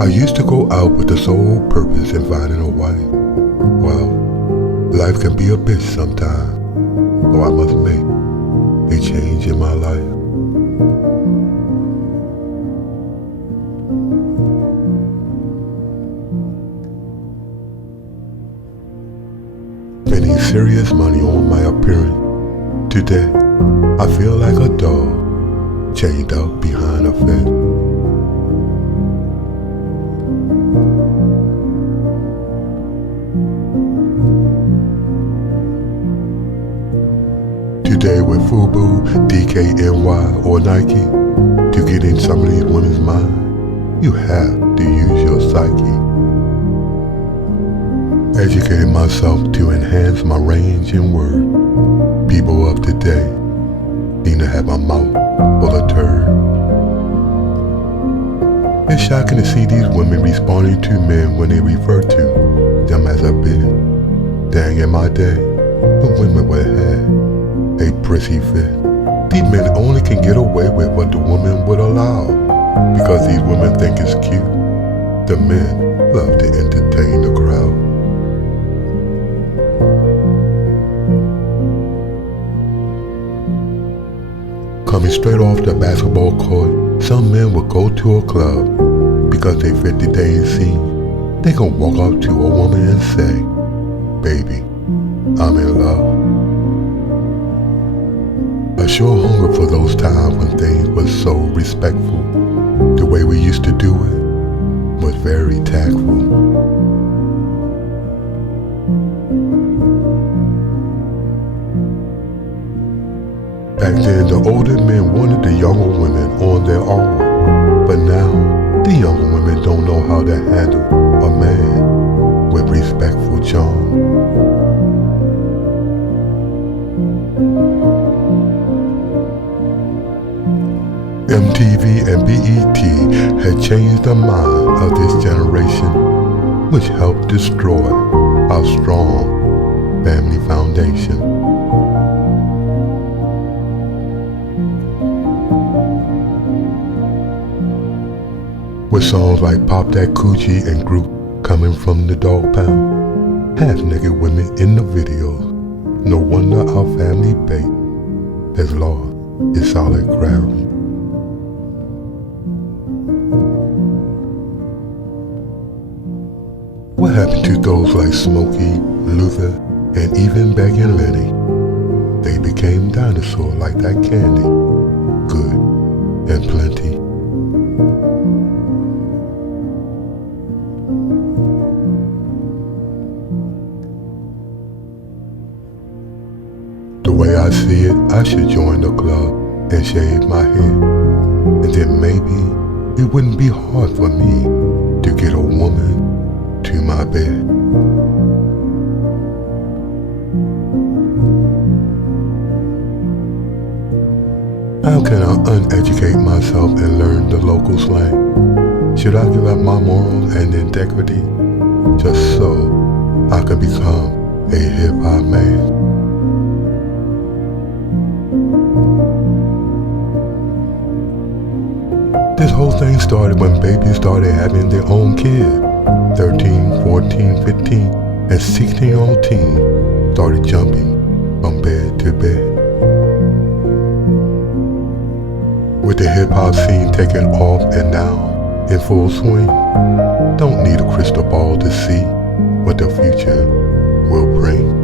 I used to go out with the sole purpose in finding a wife. Well, life can be a bitch sometimes, so I must make a change in my life. Spending serious money on my appearance. Today, I feel like a dog chained up behind a fence. Today with FUBU, DKNY, or Nike, to get in some of these women's mind, you have to use your psyche. Educating myself to enhance my range in word. People of today seem to have a mouth full of turd. It's shocking to see these women responding to men when they refer to them as a bitch. Dang, in my day, the women would have a prissy fit. These men only can get away with what the woman would allow because these women think it's cute. The men love to entertain the crowd. Coming straight off the basketball court, some men will go to a club because they fit the day's scene. They can walk up to a woman and say, "Baby, I'm in love." I sure hunger for those times when things were so respectful. The way we used to do it was very tactful. Back then, the older men wanted the younger women on their own. But now, the younger women don't know how to handle a man with respectful charm. MTV and BET had changed the mind of this generation, which helped destroy our strong family foundation. With songs like Pop That Coochie and Group coming from the dog pound, half-naked women in the videos, no wonder our family base has lost its solid ground. What happened to those like Smokey, Luther, and even Becky and Lenny? They became dinosaurs like that candy, good and plenty. The way I see it, I should join the club and shave my head, and then maybe it wouldn't be hard for me to get a woman to my bed. How can I uneducate myself and learn the local slang? Should I give up my morals and integrity just so I can become a hip-hop man? This whole thing started when babies started having their own kids. 13, 14, 15, and 16-year-old teens started jumping from bed to bed. With the hip-hop scene taking off and now in full swing, don't need a crystal ball to see what the future will bring.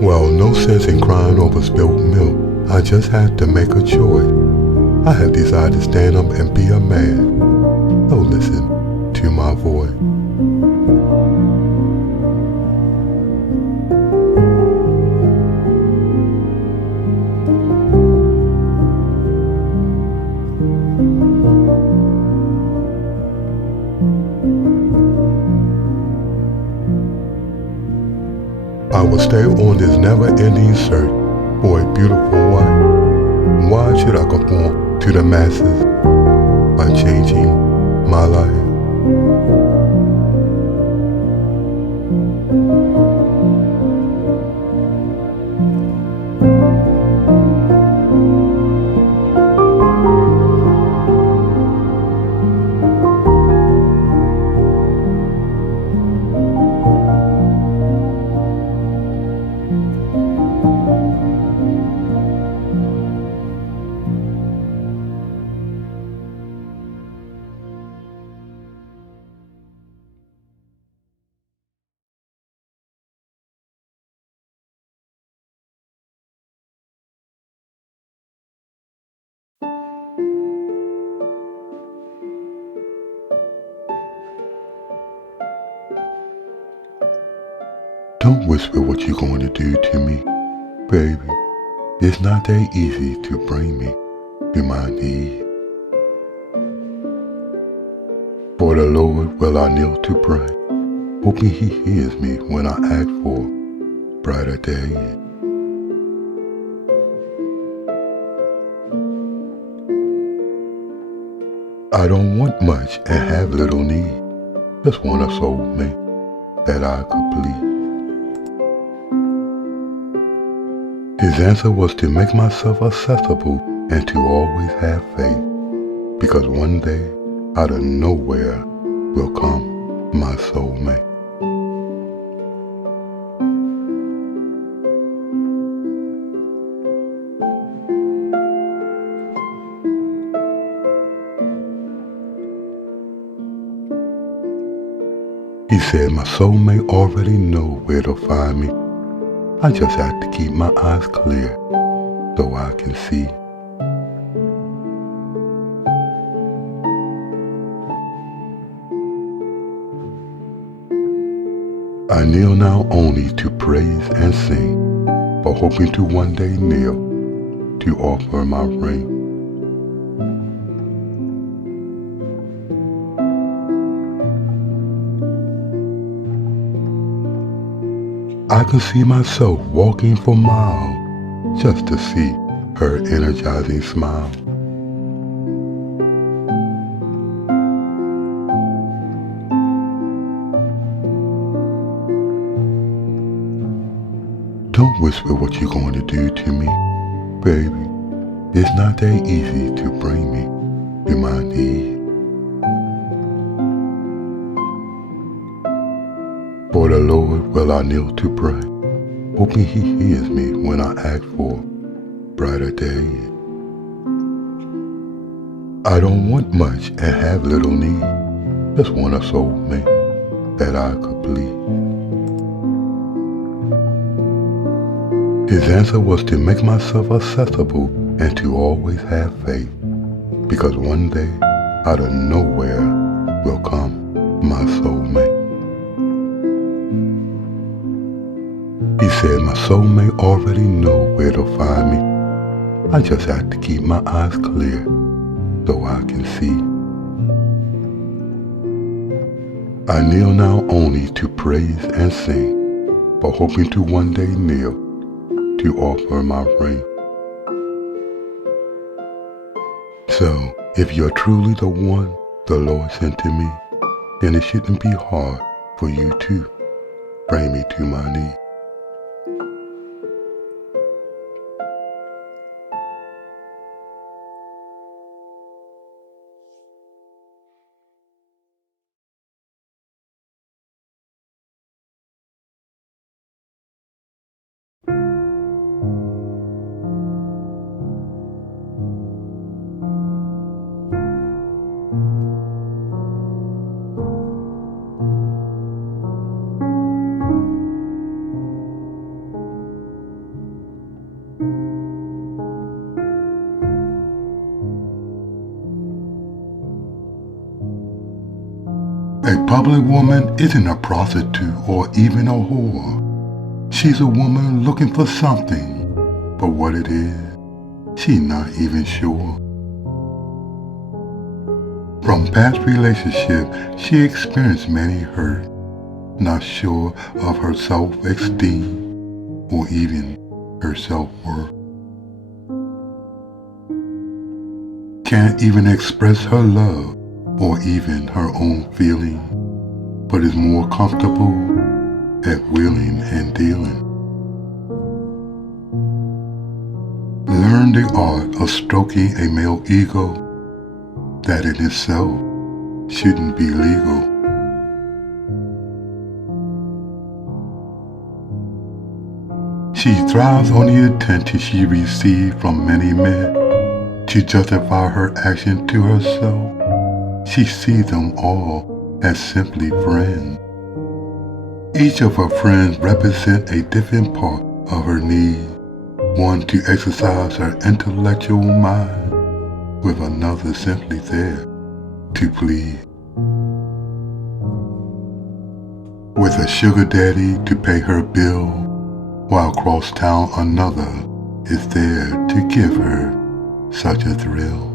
Well, no sense in crying over spilled milk. I just had to make a choice. I have decided to stand up and be a man. So listen to my voice. I will stay on this never-ending search for a beautiful wife. Why should I conform to the masses by changing my life? Don't whisper what you're going to do to me, baby. It's not that easy to bring me to my knees. For the Lord will I kneel to pray, hoping He hears me when I ask for brighter days. I don't want much and have little need, just want a soulmate that I could please. His answer was to make myself accessible and to always have faith, because one day, out of nowhere, will come my soulmate. He said my soulmate already know where to find me. I just have to keep my eyes clear so I can see. I kneel now only to praise and sing, but hoping to one day kneel to offer my ring. I could see myself walking for miles just to see her energizing smile. Don't whisper what you're going to do to me, baby. It's not that easy to bring me to my knees. For the Lord will I kneel to pray, hoping He hears me when I ask for brighter days. I don't want much and have little need, just want a soulmate that I could please. His answer was to make myself accessible and to always have faith, because one day, out of nowhere, will come my soulmate. He said my soulmate already know where to find me. I just have to keep my eyes clear so I can see. I kneel now only to praise and sing, but hoping to one day kneel to offer my ring. So, if you're truly the one the Lord sent to me, then it shouldn't be hard for you to bring me to my knees. A public woman isn't a prostitute or even a whore. She's a woman looking for something, but what it is, she's not even sure. From past relationships, she experienced many hurt, not sure of her self-esteem or even her self-worth. Can't even express her love or even her own feeling, but is more comfortable at wheeling and dealing. Learn the art of stroking a male ego that in itself shouldn't be legal. She thrives on the attention she received from many men. To justify her action to herself, she sees them all as simply friends. Each of her friends represent a different part of her need, one to exercise her intellectual mind, with another simply there to please. with a sugar daddy to pay her bill, while cross town another is there to give her such a thrill.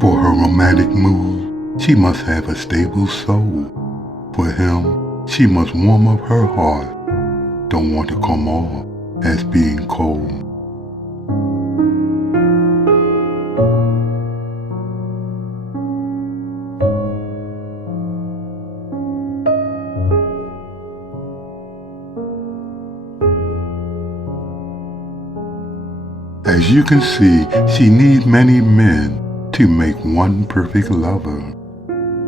For her romantic mood, she must have a stable soul. For him, she must warm up her heart, don't want to come off as being cold. As you can see, she needs many men to make one perfect lover.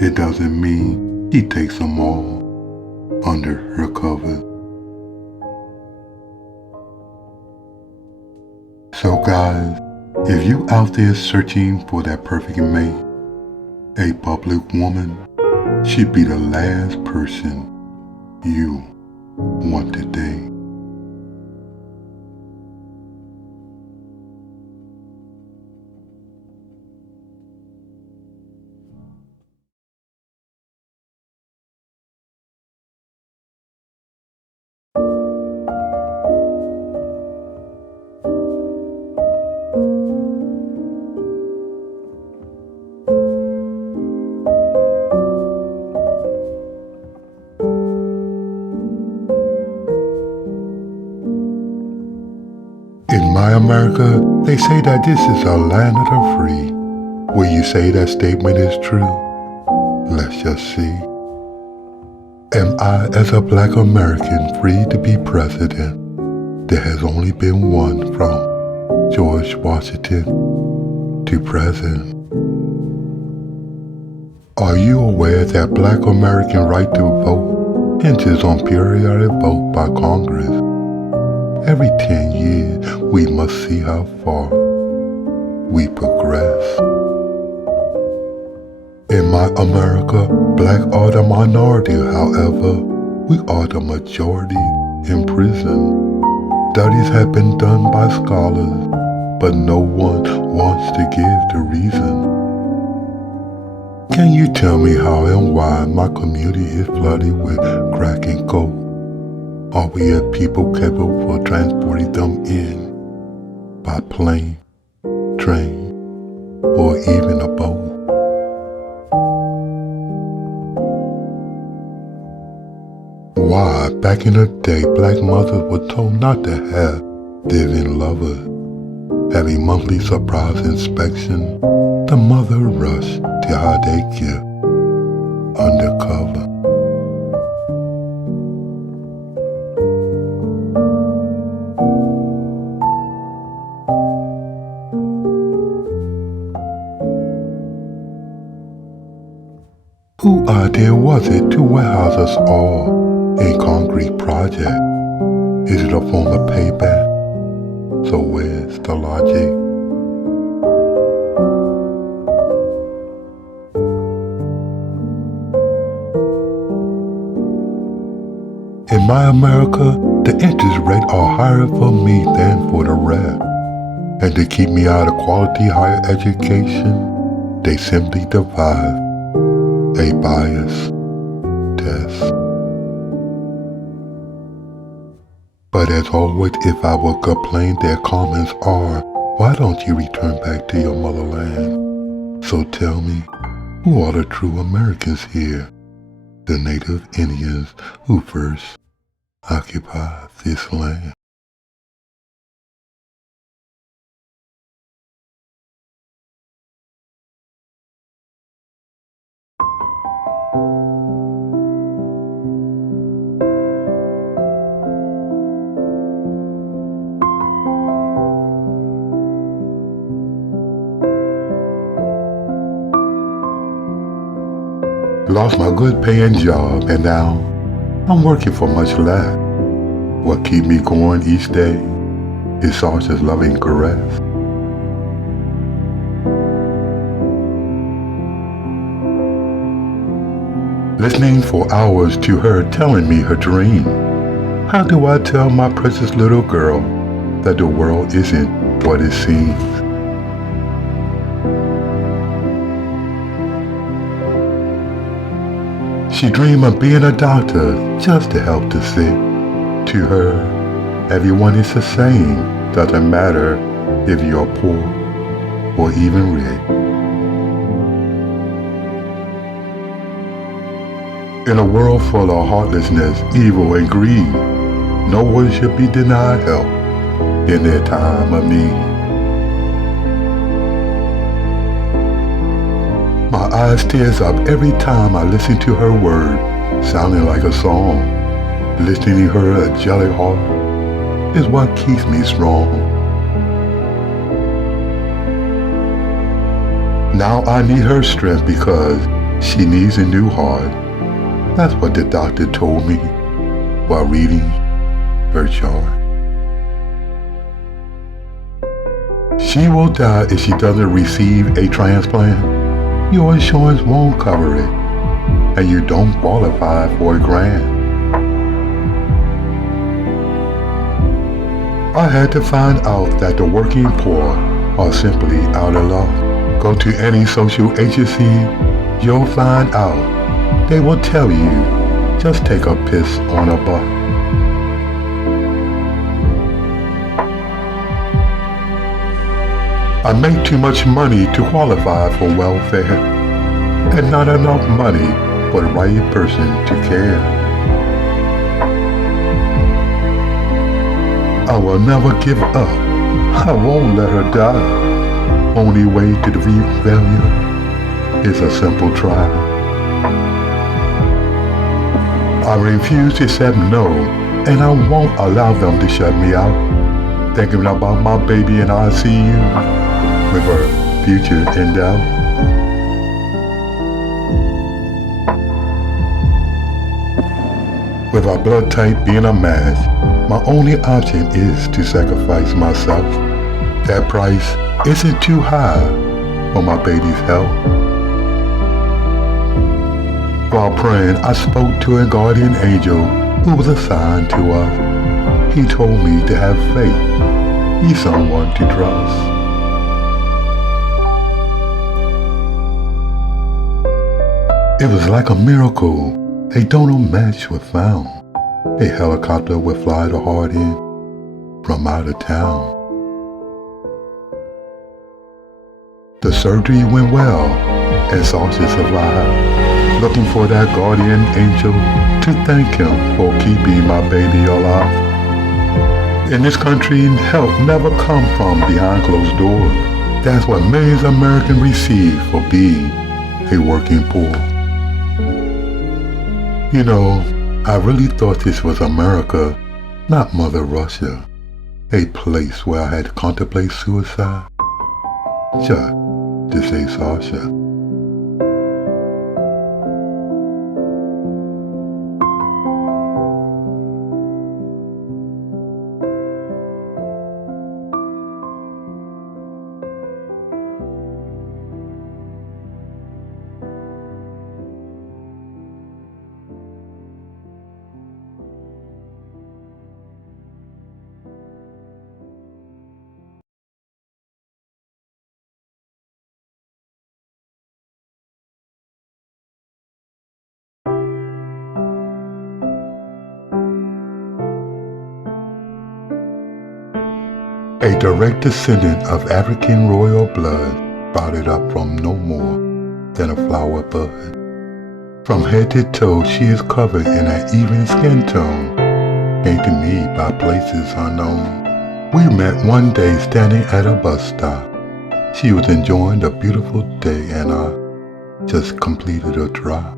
It doesn't mean she takes them all under her covers. So guys, if you out there searching for that perfect mate, a public woman should be the last person you want to date. In my America, they say that this is a land of the free. Will you say that statement is true? Let's just see. Am I, as a black American, free to be president? There has only been one, from George Washington to present. Are you aware that black American right to vote hinges on periodic vote by Congress? Every 10 years, we must see how far we progress. In my America, black are the minority, however, we are the majority in prison. Studies have been done by scholars, but no one wants to give the reason. Can you tell me how and why my community is flooded with crack and coke? Are we a people capable of transporting them in by plane, train, or even a boat? Why, back in the day, black mothers were told not to have live-in lovers. Having monthly surprise inspection, the mother rushed to hide their gift undercover. Whose idea was it to warehouse us all in concrete project? Is it a form of payback? So where's the logic? In my America, the interest rate are higher for me than for the rest. And to keep me out of quality higher education, they simply devise a bias test. But as always, if I would complain, their comments are, why don't you return back to your motherland? So tell me, who are the true Americans here? The native Indians who first occupied this land. Lost my good paying job and now I'm working for much less. What keeps me going each day is Sasha's loving caress. Listening for hours to her telling me her dream. How do I tell my precious little girl that the world isn't what it seems? She dreamed of being a doctor just to help the sick. To her, everyone is the same. Doesn't matter if you're poor or even rich. In a world full of heartlessness, evil, and greed, no one should be denied help in their time of need. My eyes tears up every time I listen to her word, sounding like a song. Listening to her a jelly heart is what keeps me strong. Now I need her strength because she needs a new heart. That's what the doctor told me while reading her chart. She will die if she doesn't receive a transplant. Your insurance won't cover it, and you don't qualify for a grant. I had to find out that the working poor are simply out of luck. Go to any social agency, you'll find out. They will tell you, just take a piss on a butt. I make too much money to qualify for welfare, and not enough money for the right person to care. I will never give up. I won't let her die. Only way to defeat failure is a simple try. I refuse to accept no, and I won't allow them to shut me out. Thinking about my baby in ICU with her future in doubt. With our blood type being a match, my only option is to sacrifice myself. That price isn't too high for my baby's health. While praying, I spoke to a guardian angel who was assigned to us. He told me to have faith, be someone to trust. It was like a miracle. A donor match was found. A helicopter would fly the heart in from out of town. The surgery went well, and Sasha survived. Looking for that guardian angel to thank him for keeping my baby alive. In this country, help never comes from behind closed doors. That's what millions of Americans receive for being a working poor. You know, I really thought this was America, not Mother Russia, a place where I had to contemplate suicide, just to say Sasha. A direct descendant of African royal blood sprouted up from no more than a flower bud. From head to toe she is covered in an even skin tone, came to me by places unknown. We met one day standing at a bus stop. She was enjoying the beautiful day and I just completed a drop.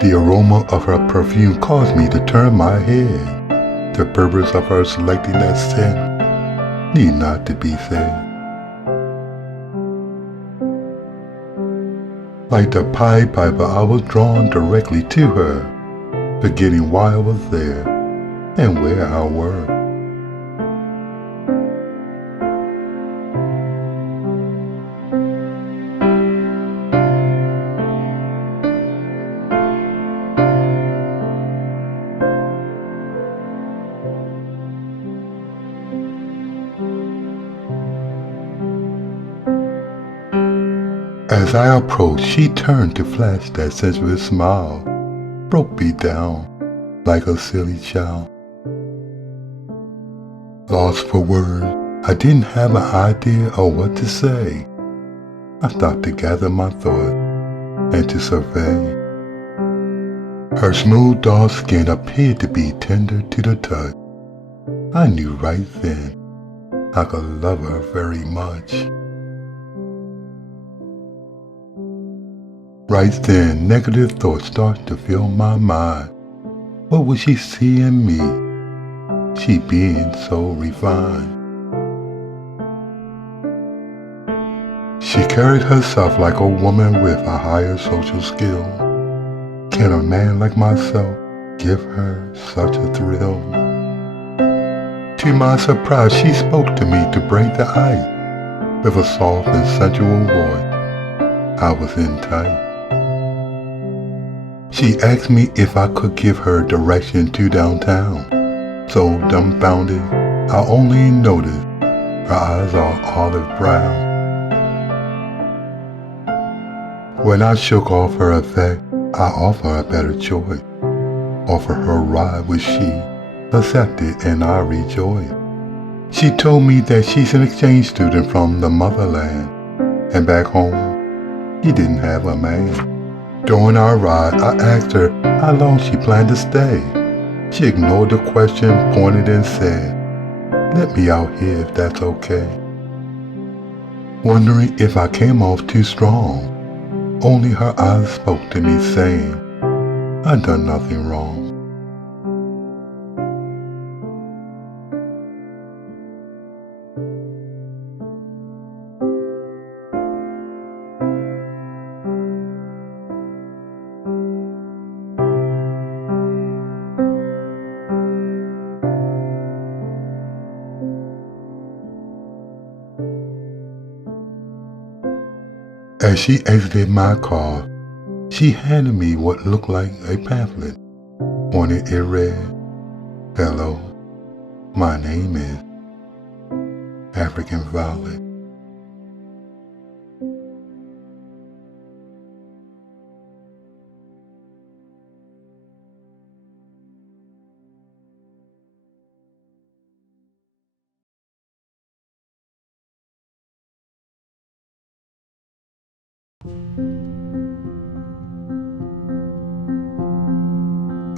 The aroma of her perfume caused me to turn my head. The purpose of her selecting that scent need not to be said. Like the Pied Piper, I was drawn directly to her, forgetting why I was there and where I were. As I approached, she turned to flash that sensuous smile. broke me down like a silly child. Lost for words, I didn't have an idea of what to say. I stopped to gather my thoughts and to survey. Her smooth dark skin appeared to be tender to the touch. I knew right then I could love her very much. Right then, negative thoughts started to fill my mind. What would she see in me? She being so refined. She carried herself like a woman with a higher social skill. Can a man like myself give her such a thrill? To my surprise, she spoke to me to break the ice. With a soft and sensual voice, I was in tight. She asked me if I could give her direction to downtown. So dumbfounded, I only noticed her eyes are olive brown. When I shook off her effect, I offered a better choice. Offered her a ride, which she accepted, and I rejoiced. She told me that she's an exchange student from the motherland, and back home, she didn't have a man. During our ride, I asked her how long she planned to stay. She ignored the question, pointed and said, "Let me out here if that's okay." Wondering if I came off too strong, only her eyes spoke to me saying, "I've done nothing wrong." As she exited my car, she handed me what looked like a pamphlet. On it read, "Hello, my name is African Violet."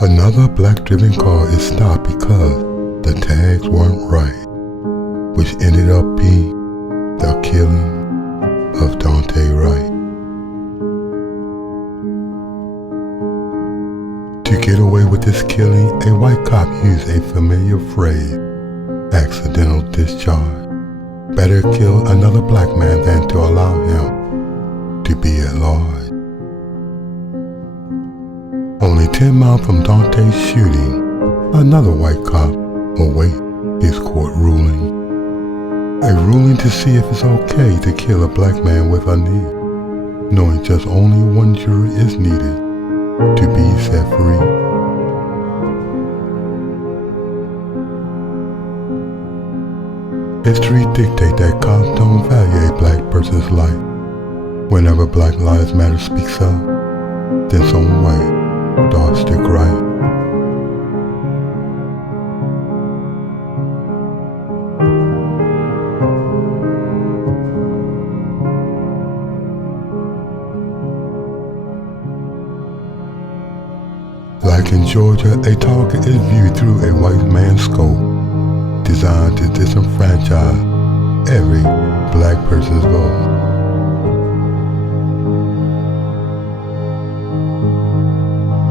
Another black-driven car is stopped because the tags weren't right, which ended up being the killing of Daunte Wright. To get away with this killing, a white cop used a familiar phrase, accidental discharge. Better kill another black man than to allow him to be at large. Only 10 miles from Daunte's shooting, another white cop will wait his court ruling. A ruling to see if it's okay to kill a black man with a knee, knowing just only one jury is needed to be set free. History dictates that cops don't value a black person's life. Whenever Black Lives Matter speaks up, then some white starts to cry. Like in Georgia, a target is viewed through a white man's scope, designed to disenfranchise every black person's vote.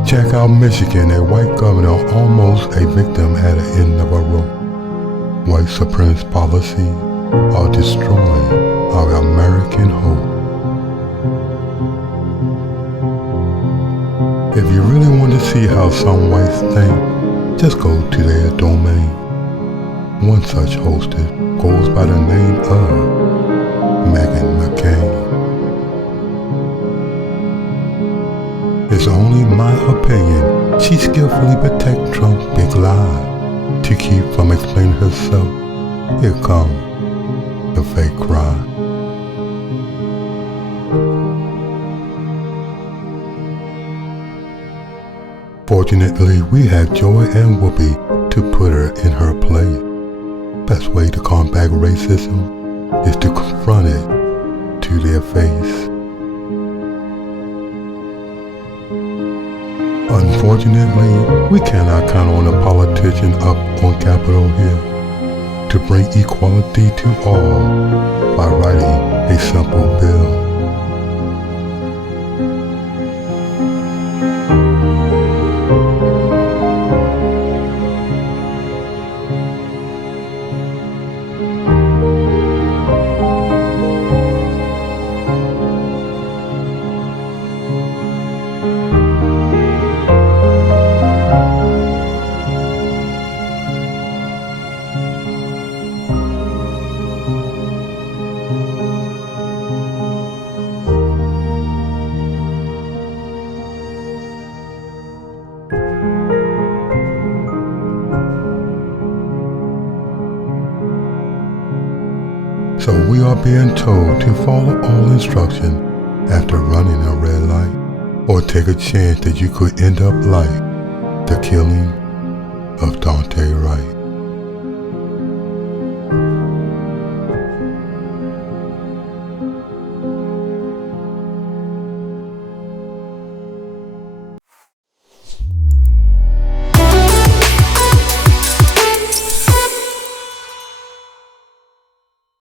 Check out Michigan, a white governor almost a victim at the end of a rope. White supremacist policies are destroying our American hope. If you really want to see how some whites think, just go to their domain. One such hostess goes by the name of Meghan McCain. It's only my opinion she skillfully protects Trump's big lie to keep from explaining herself. Here comes the fake cry. Fortunately, we had Joy and Whoopi to put her in her place. Best way to combat racism is to confront it to their face. Unfortunately, we cannot count on a politician up on Capitol Hill to bring equality to all by writing a simple bill. So we are being told to follow all instruction after running a red light, or take a chance that you could end up like the killing of Daunte.